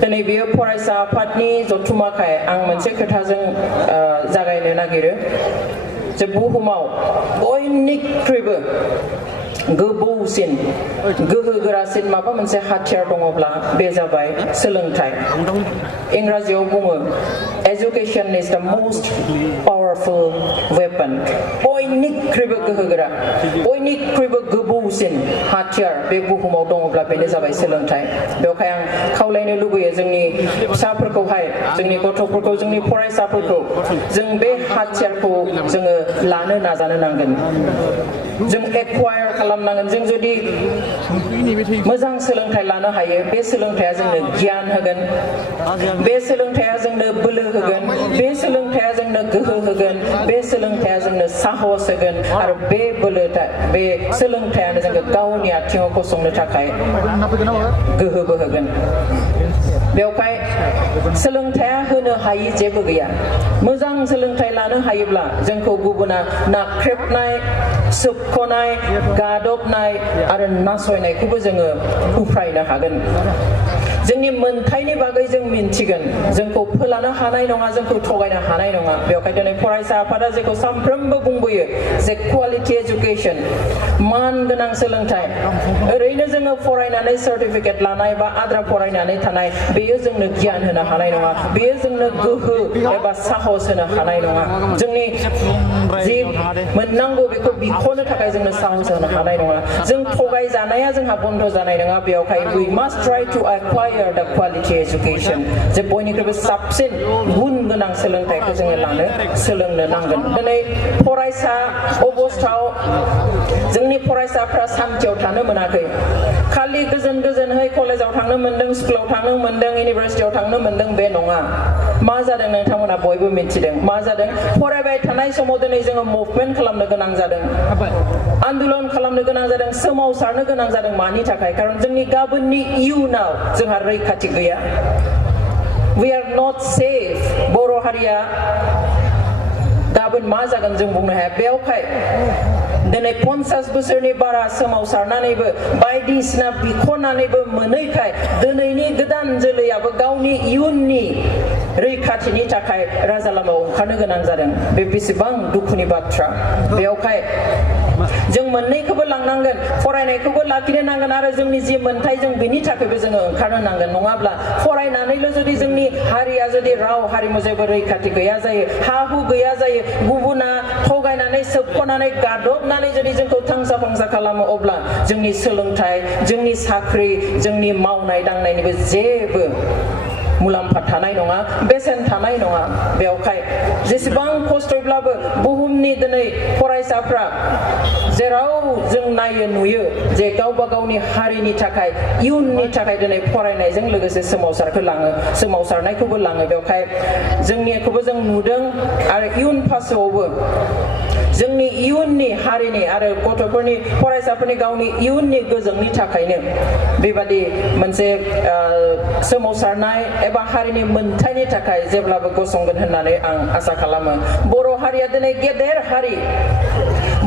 दिनै बेयो फरायसा आफादनि जथुमाखाय आं मोनसे खोथाजों जागायनो नागिरो जे बुहुमाव बयनिख्रुइबो गोबौसिन गोहोगोरासिन माबा मोनसे हाथियार दङब्ला बे जाबाय सोलोंथाइ इंराजियाव बुङो education is the most powerful weapon बयनिख्रुइबो गोहोगोरा बयनिख्रुइबो गोबौसिन हाथियार बे बुहुमाव दङब्ला बेनो जाबाय सोलोंथाइ बेवहाय आं खावलायनो लुबैयो जोंनि फिसाफोरखौहाय जोंनि गथ'फोरखौ जोंनि फरायसाफोरखौ जों बे हाथियारखौ जोङो लानो नाजानो नांगोन जों एक्वायर खालामनांगोन जों जुदि मोजां सोलोंथाइ लानो हायो बे सोलोंथाइया जोंनो गियान होगोन बे सोलोंथाइया जोंनो बोलो होगोन बे सोलोंथाइया जोंनो गोहो होगोन बे सोलोंथाइया जोंनो साहस होगोन आरो बे बे सोलोंथाइयानो जोंखौ गावनि आथिङाव गसंनो थाखाय गोहोबो होगोन बेवहाय सोलोंथाइया होनो हायि जेबो गैया मोजां सोलोंथाइ लानो हायोब्ला जोंखौ गुबुना नाख्रेबनाय सोबख'नाय गादबनाय आरो नासयनायखौबो जोङो उफ्रायनो हागोन जोंनि मोनथायनि बागै जों मिन्थिगोन जोंखौ फोलानो हानाय नङा जोंखौ थगायनो हानाय नङा बेवहाय दिनै फरायसा आफादा जेखौ सानफ्रोमबो बुंबोयो जे क्वालिटि एजुकेशन मान गोनां सोलोंथाइ ओरैनो जोङो फरायनानै सार्टिफिकेट लानाय बा आद्रा फरायनानै थानाय बेयो जोंनो गियान होनो हानाय नङा बेयो जोंनो गोहो एबा साहस होनो हानाय नङा जोंनि जि मोननांगौ बेखौ बिख'नो थाखाय जोंनो साहस होनो हानाय नङा जों थगाय जानाया जोंहा बन्द जानाय नङा बेवहाय we must try to acquire the quality education जे बयनिख्रुइबो साबसिन गुन गोनां सोलोंथाइखौ जोङो लानो सोलोंनो नांगोन दिनै फरायसा अबस्थायाव जोंनि फरायसाफ्रा सान्थियाव थानो मोनाखै खालि गोजोन गोजोनहै कलेजाव थांनो मोनदों स्कुलाव थांनो मोनदों इउनिभारसिटियाव थांनो मोनदों बे नङा मा जादों नोंथांमोना बयबो मिथिदों मा जादों फरायबाय थानाय समाव दिनै जोङो मुभमेन्ट खालामनो गोनां जादों आन्दोलन खालामनो गोनां जादों सोमावसारनो गोनां जादों मानि थाखाय खारन जोंनि गाबोननि इयुनाव जोंहा रैखाथि गैया we are not safe बर' हारिया गाबोन मा जागोन जों बुंनो हाया बेवहाय दिनै 50 बोसोरनि बारा सोमावसारनानैबो बायदिसिना बिख'नानैबो मोनैखाय दिनैनि गोदान जोलैयाबो गावनि इयुननि रैखाथिनि थाखाय राजा लामायाव ओंखारनो गोनां जादों बे बेसेबां दुखुनि बाथ्रा बेवहाय जों मोननैखौबो लांनांगोन फरायनायखौबो लाखिनो नांगोन आरो जोंनि जि मोनथाय जों बेनि थाखायबो जोङो ओंखारनो नांगोन नङाब्ला फरायनानैल' जुदि जोंनि हारिया जुदि राव हारिमु जेबो रैखाथि गैया जायो हा हु गैया जायो गुबुना थगायनानै सोबख'नानै गादबनानै जुदि जोंखौ थांसा फांसा खालामो अब्ला जोंनि सोलोंथाइ जोंनि साख्रि जोंनि मावनाय दांनायनिबो जेबो मुलाम्फा थानाय नङा बेसेन थानाय नङा बेवहाय जेसेबां खस्थ'ब्लाबो बुहुमनि दिनै फरायसाफ्रा जेराव जों नायो नुयो जे गावबा गावनि हारिनि थाखाय इयुननि थाखाय दिनै फरायनायजों लोगोसे सोमावसारनायखौबो लाङो बेवहाय जोंनिखौबो जों नुदों आरो इयुन फारसेयावबो जोंनि इयुननि हारिनि आरो गथ'फोरनि फरायसाफोरनि गावनि इयुननि गोजोननि थाखायनो बेबादि मोनसे सोमावसारनाय एबा हारिनि मोनथायनि थाखाय जेब्लाबो गसंगोन होननानै आं आसा खालामो बर' हारिया दिनै गेदेर हारि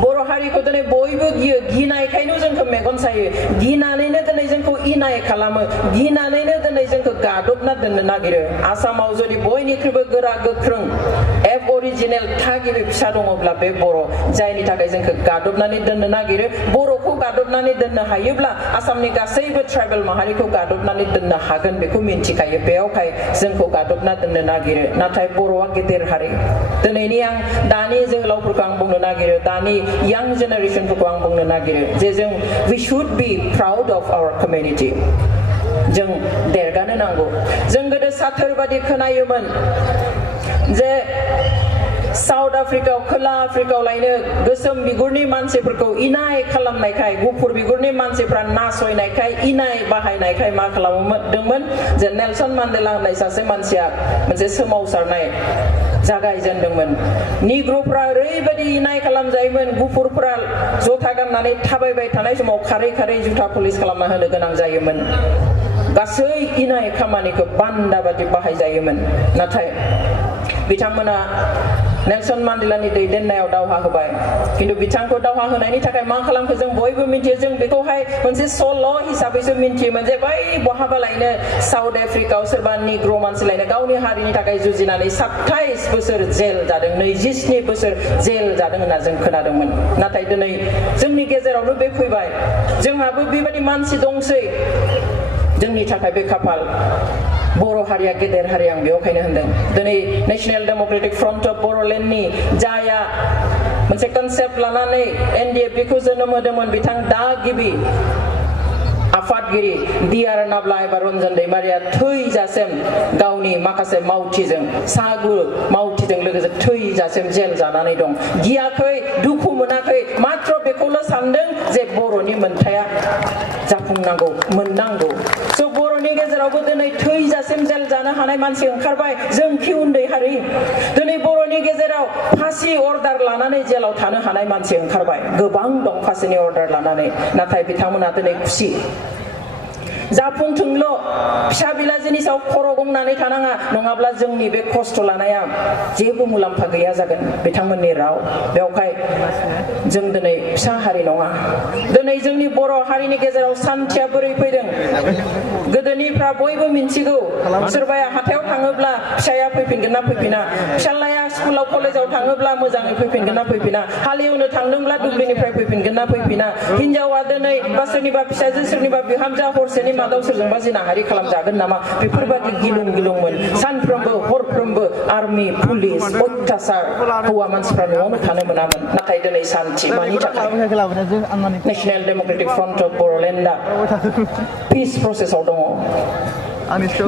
बर' हारिखौ दिनै बयबो गियो गिनायखायनो जोंखौ मेगन सायो गिनानैनो दिनै जोंखौ इनाय खालामो गिनानैनो दिनै जोंखौ गादबना दोननो नागिरो आसामाव जुदि बयनिख्रुइबो गोरा गोख्रों अरिजिनेल थागिबि फिसा दङब्ला बे बर' जायनि थाखाय जोंखौ गादबनानै दोननो नागिरो बर'खौ गादबनानै दोननो हायोब्ला आसामनि गासैबो ट्राइबेल माहारिखौ गादबनानै दोननो हागोन बेखौ मिन्थिखायो बेयावहाय जोंखौ गादबना दोननो नागिरो नाथाय बर'आ गेदेर हारि दिनैनि आं दानि जोहोलावफोरखौ आं बुंनो नागिरो दानि यां जेनेरेसनफोरखौ आं बुंनो नागिरो जे जों we should be proud of our community जों देरगानो नांगौ जों गोदो साथोरबादि खोनायोमोन जे साउथ आफ्रिकायाव खोला आफ्रिकायाव लायनो गोसोम बिगुरनि मानसिफोरखौ इनाय खालामनायखाय गुफुर बिगुरनि मानसिफ्रा नासयनायखाय इनाय बाहायनायखाय मा खालामदोंमोन जे नेलसन मान्डेला होननाय सासे मानसिया मोनसे सोमावसारनाय जागायजेनदोंमोन निग्र'फ्रा ओरैबायदि इनाय खालामजायोमोन गुफुरफ्रा जथा गाननानै थाबायबाय थानाय समाव खारै खारै जुथा पुलिस खालामना होनो गोनां जायोमोन गासै इनाय खामानिखौ बान्दा बादि बाहायजायोमोन नाथाय बिथांमोना नेलसन मान्डेलानि दैदेननायाव दावहा होबाय किन्तु बिथांखौ दावहा होनायनि थाखाय मा खालामखो जों बयबो मिन्थियो जों बेखौहाय मोनसे सल' हिसाबैसो मिन्थियोमोन जे बै बहाबा लायनो साउथ आफ्रिकायाव सोरबा निग्र' मानसि लायनो गावनि हारिनि थाखाय जुजिनानै 27 बोसोर जेल जादों 27 बोसोर जेल जादों होनना जों खोनादोंमोन नाथाय दिनै जोंनि गेजेरावनो बे फैबाय जोंहाबो बेबायदि मानसि दंसै जोंनि थाखाय बे खाफाल बर' हारिया गेदेर हारि आं बेवखायनो होनदों दिनै नेशनेल डेम'क्रेटिक फ्रन्ट अफ बर'लेण्डनि जाया मोनसे कनसेप्ट लानानै एनडिएफबि खौ जोनोम होदोंमोन बिथां दागिबि आफादगिरि डिआर नाब्ला एबा रन्जन दैमारिया थैजासिम गावनि माखासे मावथिजों सागु मावथिजों लोगोसे थैजासिम जेल जानानै दं गियाखै दुखु मोनाखै मात्र बेखौल' सानदों जे बर'नि मोनथाया जाफुंनांगौ मोननांगौ स' बर'नि गेजेरावबो दिनै थैजासिम जेल जानो हानाय मानसि ओंखारबाय जों खि उन्दै हारि दिनै बर'नि गेजेराव फासि अर्डार लानानै जेलाव थानो हानाय मानसि ओंखारबाय गोबां दं फासिनि अर्डार लानानै नाथाय बिथांमोना दिनै खुसि जाफुंथोंल' फिसा बिला जिनिसाव खर' गंनानै थानाङा नङाब्ला जोंनि बे खस्थ' लानाया जेबो मुलाम्फा गैया जागोन बिथांमोननि राव बेवहाय जों दिनै फिसा हारि नङा दिनै जोंनि बर' हारिनि गेजेराव सान्थिया बोरै फैदों गोदोनिफ्रा बयबो मिन्थिगौ सोरबाया हाथायाव थाङोब्ला फिसाया फैफिनगोन ना फैफिना फिसालाया स्कुलाव कलेजाव थाङोब्ला मोजाङै फैफिनगोन ना फैफिना हालेवनो थांदोंब्ला दुब्लिनिफ्राय फैफिनगोन ना फैफिना हिनजावा दिनै बा सोरनिबा फिसाजो सोरनिबा बिहामजा हरसेनि मादाव सोरजोंबा जिनाहारि खालामजागोन नामा बेफोरबादि गिलुं गिलुंमोन सानफ्रोमबो हरफ्रोमबो आर्मि पुलिस अत्याचार हौवा मानसिफ्रा न'आवनो थानो मोनामोन नाथाय दिनै सान्थि मानि थाखाय नेशनेल डेम'क्रेटिक फ्रन्ट अफ बर'लेण्डआ पिस प्रसेसआव दङ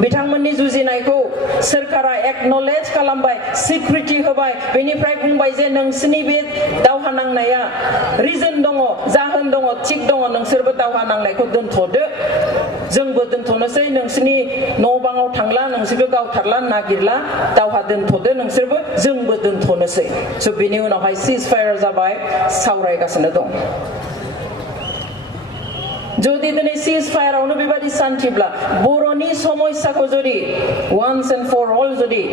बिथांमोननि जुजिनायखौ सोरखारा एक्नलेज खालामबाय सिक्रिटि होबाय बेनिफ्राय बुंबाय जे नोंसोरनि बे दावहा नांनाया रिजन दङ जाहोन दङ थिग दङ नोंसोरबो दावहा नांनायखौ दोनथ'दो जोंबो दोनथ'नोसै नोंसोरनि न' बाङाव थांला नोंसोरबो गावथारला नागिरला दावहा दोनथ'दो नोंसोरबो जोंबो दोनथ'नोसै स' बिनि उनावहाय सिज फायार जाबाय सावरायगासिनो दं যদি দিনে সিজ ফায়ারাवनो बेबादि शान्तिब्ला बर'नि समस्याखौ जुदि once and for all जुदि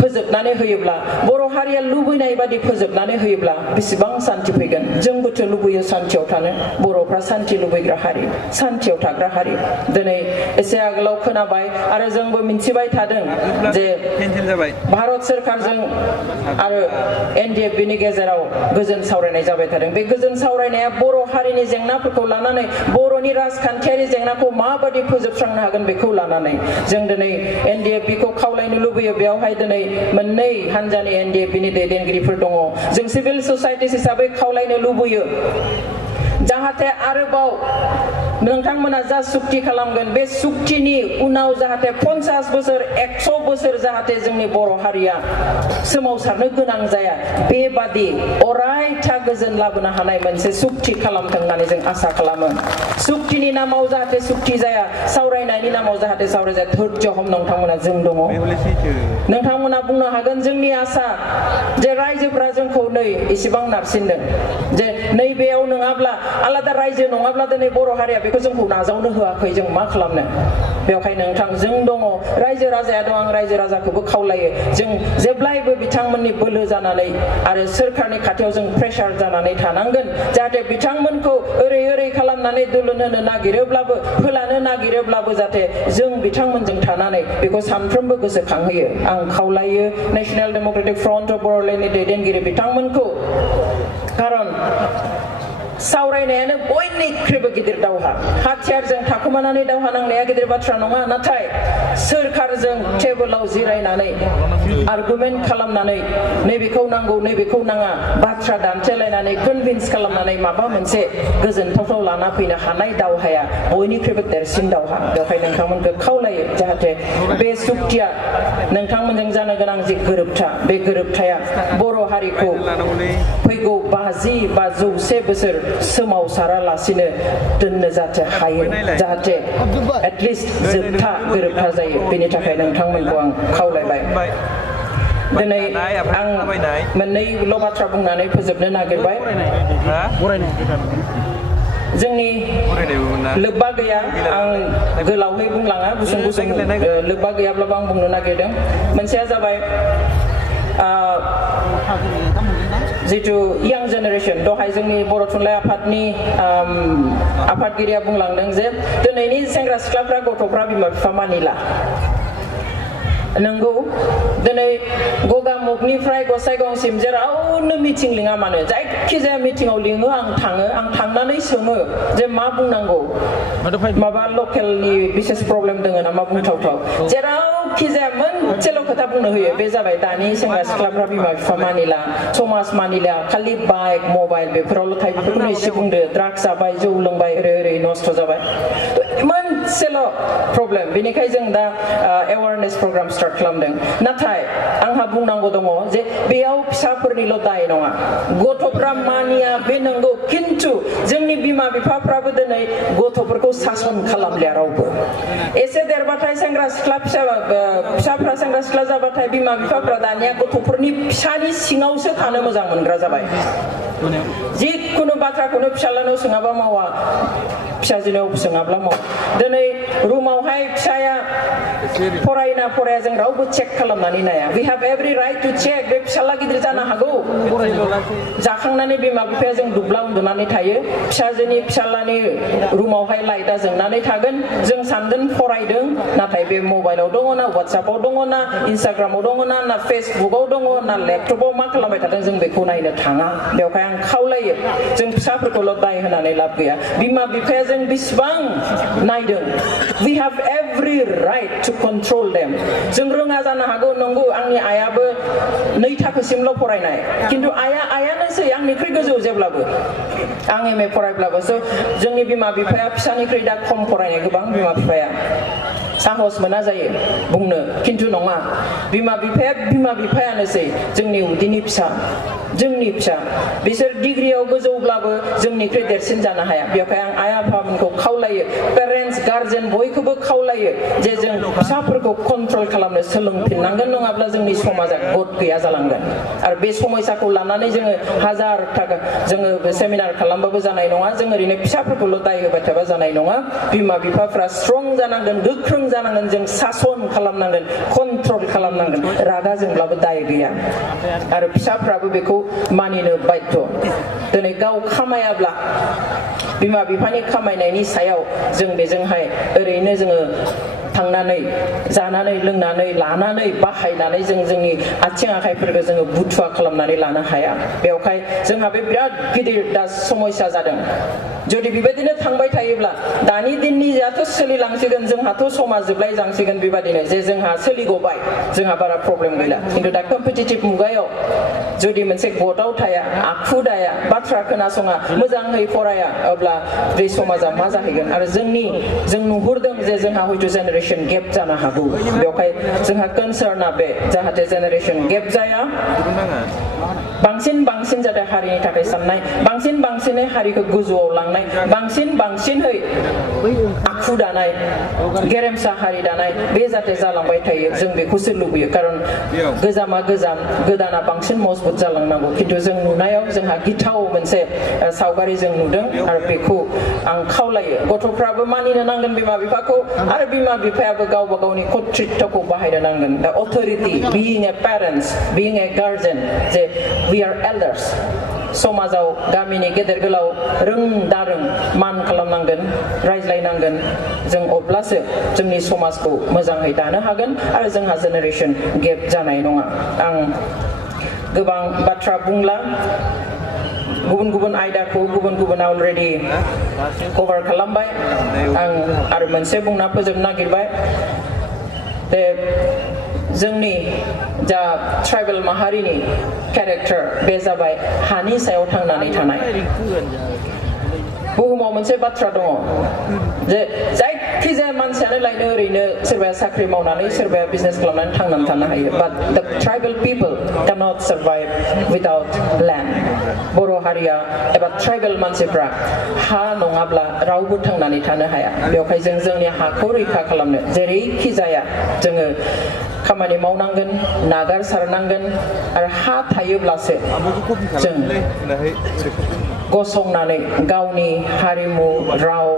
फोजोबनानै होयोब्ला बर' हारिया लुबैनाय बादि फोजोबनानै होयोब्ला बेसेबां शान्ति फैगोन जोंबोथ' लुबैयो शान्तियाव थानो बर'फ्रा शान्ति लुबैग्रा हारि शान्तियाव थाग्रा हारि दिनै एसे आगोलाव खोनाबाय आरो जोंबो मिन्थिबाय थादों जे भारत सरकारजों आरो एनडिएफबिनि गेजेराव गोजोन सावरायनाय जाबाय थादों बे गोजोन सावरायनाया बर' हारिनि जेंनाफोरखौ लानानै बर'नि राजखान्थियारि जेंनाखौ माबादि फोजोबस्रांनो हागोन बेखौ लानानै जों दिनै एनडिएफबिखौ खावलायनो लुबैयो बेयावहाय दिनै मोननै हानजानि एनडिएफबिनि दैदेनगिरिफोर दङ जों सिभिल ससाइटिस हिसाबै खावलायनो लुबैयो जाहाथे आरोबाव नोंथांमोना जा सुक्ति खालामगोन बे सुक्तिनि उनाव जाहाथे 50 बोसोर 100 बोसोर जाहाथे जोंनि बर' हारिया सोमावसारनो गोनां जाया बेबादि अरायथा गोजोन लाबोनो हानाय मोनसे सुक्ति खालामथों होननानै जों आसा खालामो सुक्तिनि नामाव जाहाथे सुक्ति जाया सावरायनायनि नामाव जाहाथे सावराय जाया धैर्य हम नोंथांमोना जों दङ नोंथांमोना बुंनो हागोन जोंनि आसा जे रायजोफ्रा जोंखौ नै इसेबां नारसिनदों जे नैबेयाव नङाब्ला आलादा रायजो नङाब्ला दिनै बर' हारिया बेखौ जोंखौ नाजावनो होआखै जों मा खालामनो बेवहाय नोंथां जों दङ रायजो राजाया दं आं रायजो राजाखौबो खावलायो जों जेब्लायबो बिथांमोननि बोलो जानानै आरो सोरखारनि खाथियाव जों प्रेसार जानानै थानांगोन जाहाथे बिथांमोनखौ ओरै ओरै खालामनानै दोलन होनो नागिरोब्लाबो फोलानो नागिरोब्लाबो जाहाथे जों बिथांमोनजों थानानै बेखौ सानफ्रोमबो गोसोखांहोयो आं खावलायो नेशनेल डेम'क्रेटिक फ्रन्ट अफ बर'लेण्डनि दैदेनगिरि बिथांमोनखौ खारन सावरायनायानो बयनिख्रुइबो गिदिर दावहा हाथियारजों थाखुमानानै दावहा नांनाया गिदिर बाथ्रा नङा नाथाय सोरखारजों टेबोलाव जिरायनानै आर्गुमेन्ट खालामनानै नैबेखौ नांगौ नैबेखौ नाङा बाथ्रा दान्थेलायनानै कनभिन्स खालामनानै माबा मोनसे गोजोनथावथाव लाना फैनो हानाय दावहाया बयनिख्रुइबो देरसिन दावहा बेवहाय नोंथांमोनखौ खावलायो जाहाथे बे सुक्तिया नोंथांमोनजों जानो गोनां जे गोरोबथा बे गोरोबथाया बर' हारिखौ फैगौ 50 बा 100 बोसोर सोमावसारालासिनो दोननो जाहाथे हायो जाहाथे एटलिस्ट जोबथा गोरोबथा जायो बेनि थाखाय नोंथांमोनखौ आं खावलायबाय दिनै आं मोननैल' बाथ्रा बुंनानै फोजोबनो नागिरबाय जोंनि लोब्बा गैया आं गोलावै बुंलाङा गुसुं गुसुं लोब्बा गैयाब्लाबो आं बुंनो नागिरदों मोनसेया जाबाय जितु यां जेनेरेशन दहाय जोंनि बर' थुनलाइ आफादनि आफादगिरिया बुंलांदों जे दिनैनि सेंग्रा सिख्लाफ्रा गथ'फ्रा बिमा बिफा मानिला नंगौ दिनै गगामुगनिफ्राय गसाइगावसिम जेरावनो मिटिं लिङा मानो जायखिजाया मिटिंआव लिङो आं थांनानै सोङो जे मा बुंनांगौ माबा लकेलनि बिसेस प्रब्लेम दङ नामा बुंथावथाव जेरावखि जाया मोनसेल' खोथा बुंनो होयो बे जाबाय दानि सेंग्रा सिख्लाफ्रा बिमा बिफा मानिला समाज मानिला खालि बाइक मबाइल बेफोरावल' थायो बेफोरखौनो एसे बुंदो ड्राग्स जाबाय जौ लोंबाय ओरै नस्थ' जाबाय मोनसेल' प्रब्लेम बेनिखायनो जों दा एवारनेस प्रग्राम स्टार्ट खालामदों नाथाय आंहा बुंनांगौ दङ जे बेयाव फिसाफोरनिल' दाय नङा गथ'फ्रा मानिया बे नंगौ खिन्थु जोंनि बिमा बिफाफ्राबो दिनै गथ'फोरखौ सासन खालामलिया रावबो एसे देरबाथाय सेंग्रा सिख्ला फिसाफ्रा सेंग्रा सिख्ला जाबाथाय बिमा बिफाफ्रा दानिया गथ'फोरनि फिसानि सिङावसो थानो मोजां मोनग्रा जाबाय जिखुनु बाथ्राखौनो फिसालानाव सोङाबा मावा फिसाजोनाव सोङाब्ला मावा दिनै रुमावहाय फिसाया फरायना फराया जों रावबो चेक खालामनानै नाया we have every right to check बे फिसाला गिदिर जानो हागौ जाखांनानै बिमा बिफाया जों दुब्ला उन्दुनानै थायो फिसाजोनि फिसालानि रुमावहाय लाइटआ जोंनानै थागोन जों सानगोन फरायदों नाथाय बे मबाइलाव दङ ना वाट्सएपआव दङ ना इन्स्टाग्रामाव दङ ना फेसबुकआव दङ ना लेपटपआव मा खालामबाय थादों जों बेखौ नायनो थाङा बेवहाय आं खावलायो जों फिसाफोरखौल' दाय होनानै लाब गैया बिमा बिफाया जों बिसिबां नायदों we have every right to control them जों रोङा जानो हागौ नंगौ आंनि आइयाबो 2 थाखोसिमल' फरायनाय खिन्थु आइयानोसै आंनिख्रुइ गोजौ जेब्लाबो आं MA फरायब्लाबो जोंनि बिमा बिफाया फिसानिख्रुइ दा खम फरायनाय गोबां बिमा बिफाया साहस मोना जायो बुंनो खिन्थु नङा बिमा बिफायानोसै जोंनि उदैनि फिसा जोंनि फिसा बिसोर डिग्रियाव गोजौब्लाबो जोंनिख्रुइ देरसिन जानो हाया बेवहाय आं आइ आफामोनखौ खावलायो पेरेन्टस गार्जेन बयखौबो खावलायो जे जों फिसाफोरखौ कन्ट्रल खालामनो सोलोंफिननांगोन नङाब्ला जोंनि समाजा गद गैया जालांगोन आरो बे समयसाखौ लानानै जोङो हाजार थाखा जोङो सेमिनार खालामबाबो जानाय नङा जों ओरैनो फिसाफोरखौल' दाय होबाय थाबा जानाय नङा बिमा बिफाफ्रा स्ट्रं जानांगोन गोख्रों जानांगोन जों सासन खालामनांगोन कन्ट्रल खालामनांगोन रागा जोंब्लाबो दाय गैया आरो फिसाफ्राबो बेखौ मानिनो बाध्य दिनै गाव खामायाब्ला बिमा बिफानि खामायनायनि सायाव जों बेजोंहाय ओरैनो जोङो थांनानै जानानै लोंनानै लानानै बाहायनानै जों जोंनि आथिं आखाइफोरखौ जोङो बुथुवा खालामनानै लानो हाया बेवहाय जोंहा बे बिराद गिदिर दा समस्या जादों जुदि बेबायदिनो थांबाय थायोब्ला दानि दिननियाथ' सोलिलांसिगोन जोंहाथ' समा जोबलायजांसिगोन बेबायदिनो जे जोंहा सोलिगबाय जोंहा बारा प्रब्लेम गैला खिन्थु दा कम्पिटिटिभ मुगायाव जुदि मोनसे गदाव थाया आखु दाया बाथ्रा खोनासङा मोजाङै फराया अब्ला बे समाजा मा जाहैगोन आरो जों नुहुरदों जे जोंहा हयथ' जेनेरेशन गेप जानो हागौ बेवहाय जोंहा कनसार्ना बे जाहाथे जेनेरेशन गेप जाया बांसिन जाहाथे हारिनि थाखाय साननाय बांसिनै हारिखौ गोजौआव लांनाय बांसिनै आखु दानाय गेरेमसा हारि दानाय बे जाहाथे जालांबाय थायो जों बेखौसो लुबैयो खारन गोजामा गोजाम गोदाना बांसिन मजबुत जालांनांगौ खिन्थु जों नुनायाव जोंहा गिथाव मोनसे सावगारि जों नुदों आरो बेखौ आं खावलायो गथ'फ्राबो मानिनो नांगोन बिमा बिफाखौ आरो बिमा बिफायाबो गावबा गावनि कर्तृत्वखौ बाहायनो नांगोन दा अथरिटि बिइं ए पेरेन्टस बिइं ए गार्जेन जे वी आर एल्डार्स समाजाव गामिनि गेदेर गोलाव रों दारों मान खालामनांगोन रायज्लायनांगोन जों अब्लासो जोंनि समाजखौ मोजाङै दानो हागोन आरो जोंहा जेनेरेशन गेप जानाय नङा आं गोबां बाथ्रा बुंला गुबुन आयदाखौ गुबुन अलरेडि कभार खालामबाय आं आरो मोनसे बुंना फोजोबनो नागिरबाय दे जोंनि जा ट्राइबेल माहारिनि केरेक्टार बे जाबाय हानि सायाव थांनानै थानाय बुहुमाव मोनसे बाथ्रा दङ जे जायखिजाया मानसियानो लायनो ओरैनो सोरबाया साख्रि मावनानै सोरबाया बिजनेस खालामनानै थांनानै थानो हायो बाट द ट्राइबेल पिपल cannot survive without land बर' हारिया एबा ट्राइबेल मानसिफ्रा हा नङाब्ला रावबो थांनानै थानो हाया बेवहाय जों जोंनि हाखौ रैखा खालामनो जेरैखि जाया जोङो खामानि मावनांगोन नागारसारनांगोन आरो हा थायोब्लासो जों गसंनानै गावनि हारिमु राव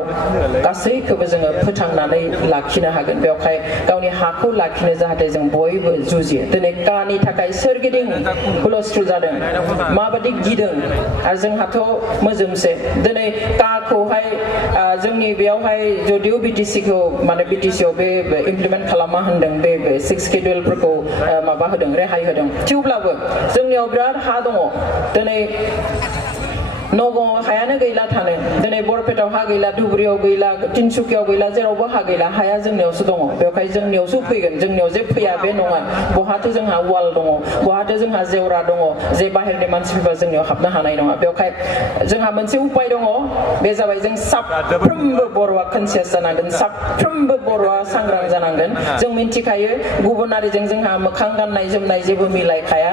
गासैखौबो जोङो फोथांनानै लाखिनो हागोन बेवहाय गावनि हाखौ लाखिनो जाहाथे जों बयबो जुजियो दिनै कानि थाखाय सोरगिदिं हुलस्थुल जादों माबादि गिदों आरो जोंहाथ' मोजोमसे दिनै काखौहाय जोंनि बेयावहाय जदिउ बिटिसिखौ माने बिटिसिआव बे इमप्लिमेन्ट खालामा होनदों बे 6 स्केड्युलफोरखौ माबा होदों रेहाय होदों थेवब्लाबो जोंनियाव बिराद हा दङ दिनै नगावआव हायानो गैला थानो दिनै बरपेटायाव हा गैला धुबुरियाव गैला तिनसुकियाव गैला जेरावबो हा गैला हाया जोंनियावसो दङ बेवहाय जोंनियावसो फैगोन जोंनियाव जे फैया बे नङा बहाथो जोंहा वाल दङ बहाथो जोंहा जेवरा दङ जे बाहेरनि मानसिफोरा जोंनियाव हाबनो हानाय नङा बेवहाय जोंहा मोनसे उपाय दङ बे जाबाय जों साफ्रोमबो बर'आ कनसियास जानांगोन साफ्रोमबो बर'आ सांग्रां जानांगोन जों मिन्थिखायो गुबुनारिजों जोंहा मोखां गाननाय जोमनाय जेबो मिलायखाया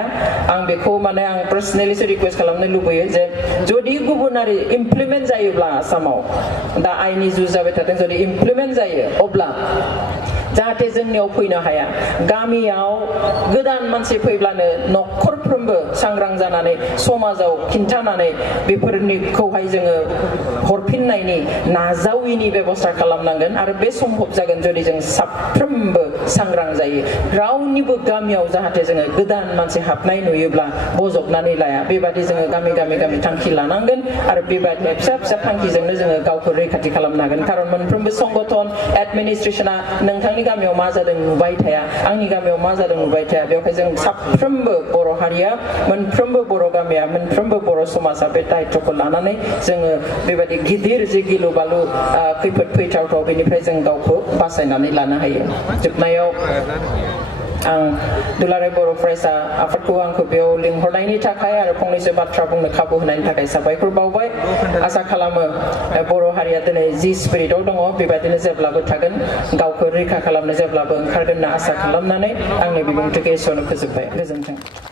आं बेखौ माने आं पार्सनेलिसो रिक्वेस्ट खालामनो लुबैयो जे जुदि गुबुनारि इमप्लिमेन्ट जायोब्ला आसामाव दा आइनि जुज जाबाय थादों जुदि इमप्लिमेन्ट जायो अब्ला जाहाथे जोंनियाव फैनो हाया गामियाव गोदान मानसि फैब्लानो न'खरफ्रोमबो सांग्रां जानानै समाजाव खिन्थानानै बेफोरनिखौहाय जोङो हरफिननायनि नाजाविनि बेबस्था खालामनांगोन आरो बे सम्भब जागोन जुदि जों साफ्रोमबो सांग्रां जायो रावनिबो गामियाव जाहाथे जोङो गोदान मानसि हाबनाय नुयोब्ला बजबनानै लाया बेबादि जोङो गामि गामि गामि थांखि लानांगोन आरो बेबायदि फिसा फिसा थांखिजोंनो जोङो गावखौ रैखाथि खालामनो हागोन खारन मोनफ्रोमबो संगठन एडमिनिस्ट्रेसना नोंथांनि गामियाव मा जादों नुबाय थाया आंनि गामियाव मा जादों नुबाय थाया बेवहाय जों साफ्रोमबो बर' हारिया मोनफ्रोमबो बर' गामिया मोनफ्रोमबो बर' समाजा बे दायित्वखौ लानानै जोङो बेबायदि गिदिर जे गिलु बालु खैफोद फैथावथाव बेनिफ्राय जों गावखौ बासायनानै लानो हायो जोबनायाव आं दुलाराय बर' फरायसा आफादखौ आंखौ बेयाव लिंहरनायनि थाखाय आरो फंनैसो बाथ्रा बुंनो खाबु होनायनि थाखाय साबायखर बावबाय आसा खालामो बर' हारिया दिनै जि स्पिरिटआव दङ बेबायदिनो जेब्लाबो थागोन गावखौ रैखा खालामनो जेब्लाबो ओंखारगोन होनना आसा खालामनानै आंनि बिबुंथिखौ एसेयावनो फोजोबबाय गोजोन्थों